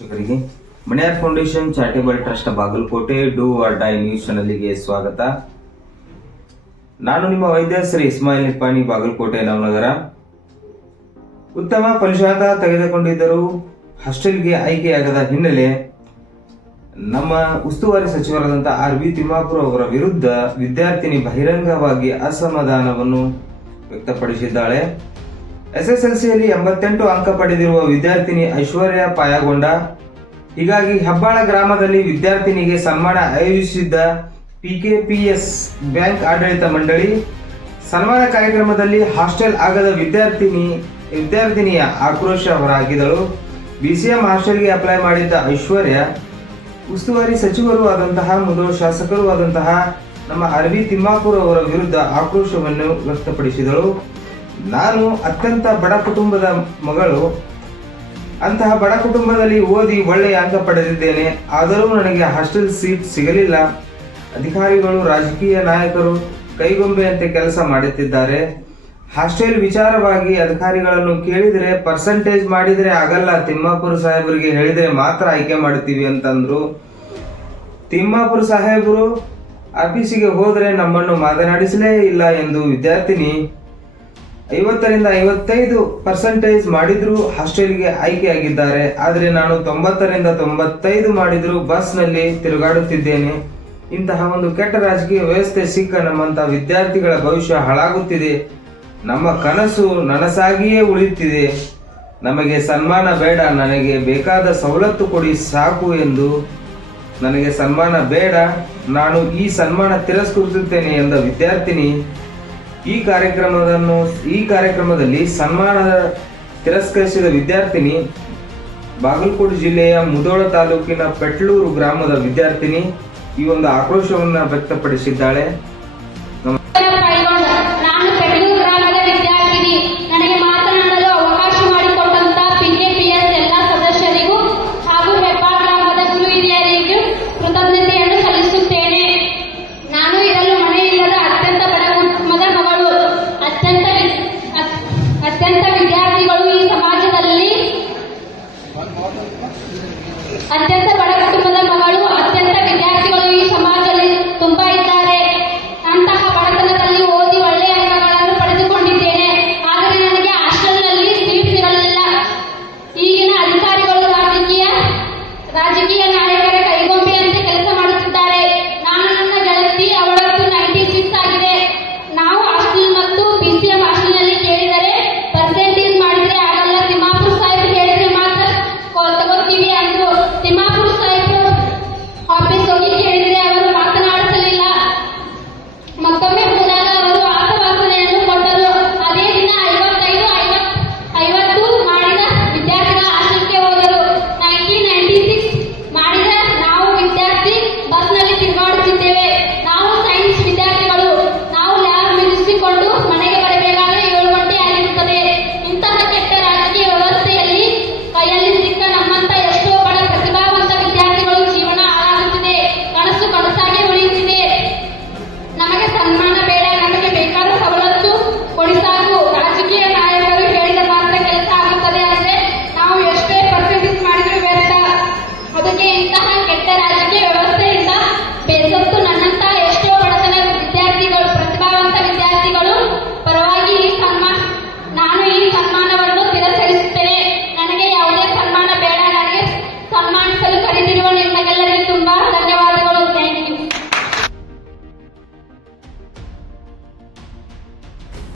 ವೀಕ್ಷಕರಿಗೆ Maniyar foundation charitable trust Bagalkote, do or die news ಚಾನಲ್ಗೆ ಸ್ವಾಗತ. ನಾನು ನಿಮ್ಮ ವೈದ್ಯ ಶ್ರೀ ಇಸ್ಮಾಯಿಲ್ ನಿಪ್ಪಾಣಿ ಬಾಗಲಕೋಟೆ ನವನಗರ ಉತ್ತಮ ಫಲಿತಾಂಶ ತೆಗೆದುಕೊಂಡಿದ್ದರೂ ಹಾಸ್ಟೆಲ್ಗೆ ಆಯ್ಕೆಯಾಗದ ಹಿನ್ನೆಲೆ ನಮ್ಮ ಉಸ್ತುವಾರಿ ಸಚಿವರಾದಂತಹ ಆರ್ ವಿ ತಿಮ್ಮಾಪುರ ಅವರ ವಿರುದ್ಧ ವಿದ್ಯಾರ್ಥಿನಿ ಬಹಿರಂಗವಾಗಿ ಅಸಮಾಧಾನವನ್ನು ವ್ಯಕ್ತಪಡಿಸಿದ್ದಾಳೆ. ಎಸ್ಎಸ್ಎಲ್ಸಿಯಲ್ಲಿ ಎಂಬತ್ತೆಂಟು ಅಂಕ ಪಡೆದಿರುವ ವಿದ್ಯಾರ್ಥಿನಿ ಐಶ್ವರ್ಯ ಪಾಯಗೊಂಡ, ಹೀಗಾಗಿ ಹೆಬ್ಬಾಳ ಗ್ರಾಮದಲ್ಲಿ ವಿದ್ಯಾರ್ಥಿನಿಗೆ ಸನ್ಮಾನ ಆಯೋಜಿಸಿದ್ದ ಪಿಕೆಪಿಎಸ್ ಬ್ಯಾಂಕ್ ಆಡಳಿತ ಮಂಡಳಿ, ಸನ್ಮಾನ ಕಾರ್ಯಕ್ರಮದಲ್ಲಿ ಹಾಸ್ಟೆಲ್ ಆಗದ ವಿದ್ಯಾರ್ಥಿನಿ, ವಿದ್ಯಾರ್ಥಿನಿಯ ಆಕ್ರೋಶ ಹೊರಹಾಕಿದಳು ಬಿಸಿಎಂ ಹಾಸ್ಟೆಲ್ಗೆ ಅಪ್ಲೈ ಮಾಡಿದ್ದ ಐಶ್ವರ್ಯ, ಉಸ್ತುವಾರಿ ಸಚಿವರೂ ಆದಂತಹ ಮೊದಲು ಶಾಸಕರೂ ಆದಂತಹ ನಮ್ಮ ಅರವಿ ತಿಮ್ಮಾಪುರ್ ಅವರ ವಿರುದ್ಧ ಆಕ್ರೋಶವನ್ನು ವ್ಯಕ್ತಪಡಿಸಿದಳು. ನಾನು ಅತ್ಯಂತ ಬಡ ಕುಟುಂಬದ ಮಗಳು. ಅಂತಹ ಬಡ ಕುಟುಂಬದಲ್ಲಿ ಓದಿ ಒಳ್ಳೆಯ ಅಂಕ ಪಡೆದಿದ್ದೇನೆ. ಆದರೂ ನನಗೆ ಹಾಸ್ಟೆಲ್ ಸೀಟ್ ಸಿಗಲಿಲ್ಲ. ಅಧಿಕಾರಿಗಳು, ರಾಜಕೀಯ ನಾಯಕರು ಕೈಗೊಂಬೆಯಂತೆ ಕೆಲಸ ಮಾಡುತ್ತಿದ್ದಾರೆ. ಹಾಸ್ಟೆಲ್ ವಿಚಾರವಾಗಿ ಅಧಿಕಾರಿಗಳನ್ನು ಕೇಳಿದರೆ ಪರ್ಸೆಂಟೇಜ್ ಮಾಡಿದರೆ ಆಗಲ್ಲ. ತಿಮ್ಮಾಪುರ ಸಾಹೇಬರಿಗೆ ಹೇಳಿದರೆ ಮಾತ್ರ ಆಯ್ಕೆ ಮಾಡುತ್ತೀವಿ ಅಂತಂದ್ರು. ತಿಮ್ಮಾಪುರ ಸಾಹೇಬರು ಆಫೀಸಿಗೆ ಹೋದರೆ ನಮ್ಮನ್ನು ಮಾತನಾಡಿಸಲೇ ಇಲ್ಲ ಎಂದು ವಿದ್ಯಾರ್ಥಿನಿ ಐವತ್ತರಿಂದ ಐವತ್ತೈದು ಪರ್ಸೆಂಟೇಜ್ ಮಾಡಿದ್ರು ಹಾಸ್ಟೆಲ್ಗೆ ಆಯ್ಕೆಯಾಗಿದ್ದಾರೆ. ಆದರೆ ನಾನು ತೊಂಬತ್ತರಿಂದ ತೊಂಬತ್ತೈದು ಮಾಡಿದ್ರು ಬಸ್ನಲ್ಲಿ ತಿರುಗಾಡುತ್ತಿದ್ದೇನೆ. ಇಂತಹ ಒಂದು ಕೆಟ್ಟ ರಾಜಕೀಯ ವ್ಯವಸ್ಥೆ ಸಿಕ್ಕ ನಮ್ಮಂತ ವಿದ್ಯಾರ್ಥಿಗಳ ಭವಿಷ್ಯ ಹಾಳಾಗುತ್ತಿದೆ. ನಮ್ಮ ಕನಸು ನನಸಾಗಿಯೇ ಉಳಿಯುತ್ತಿದೆ. ನಮಗೆ ಸನ್ಮಾನ ಬೇಡ, ನನಗೆ ಬೇಕಾದ ಸವಲತ್ತು ಕೊಡಿ ಸಾಕು ಎಂದು ನನಗೆ ಸನ್ಮಾನ ಬೇಡ. ನಾನು ಈ ಸನ್ಮಾನ ತಿರಸ್ಕರಿಸುತ್ತೇನೆ ಎಂದ ವಿದ್ಯಾರ್ಥಿನಿ ಈ ಕಾರ್ಯಕ್ರಮವನ್ನು ಈ ಕಾರ್ಯಕ್ರಮದಲ್ಲಿ ಸನ್ಮಾನ ತಿರಸ್ಕರಿಸಿದ ವಿದ್ಯಾರ್ಥಿನಿ ಬಾಗಲಕೋಟೆ ಜಿಲ್ಲೆಯ ಮುದೋಳ ತಾಲೂಕಿನ ಪೆಟ್ಲೂರು ಗ್ರಾಮದ ವಿದ್ಯಾರ್ಥಿನಿ ಈ ಒಂದು ಆಕ್ರೋಶವನ್ನು ವ್ಯಕ್ತಪಡಿಸಿದ್ದಾಳೆ. again.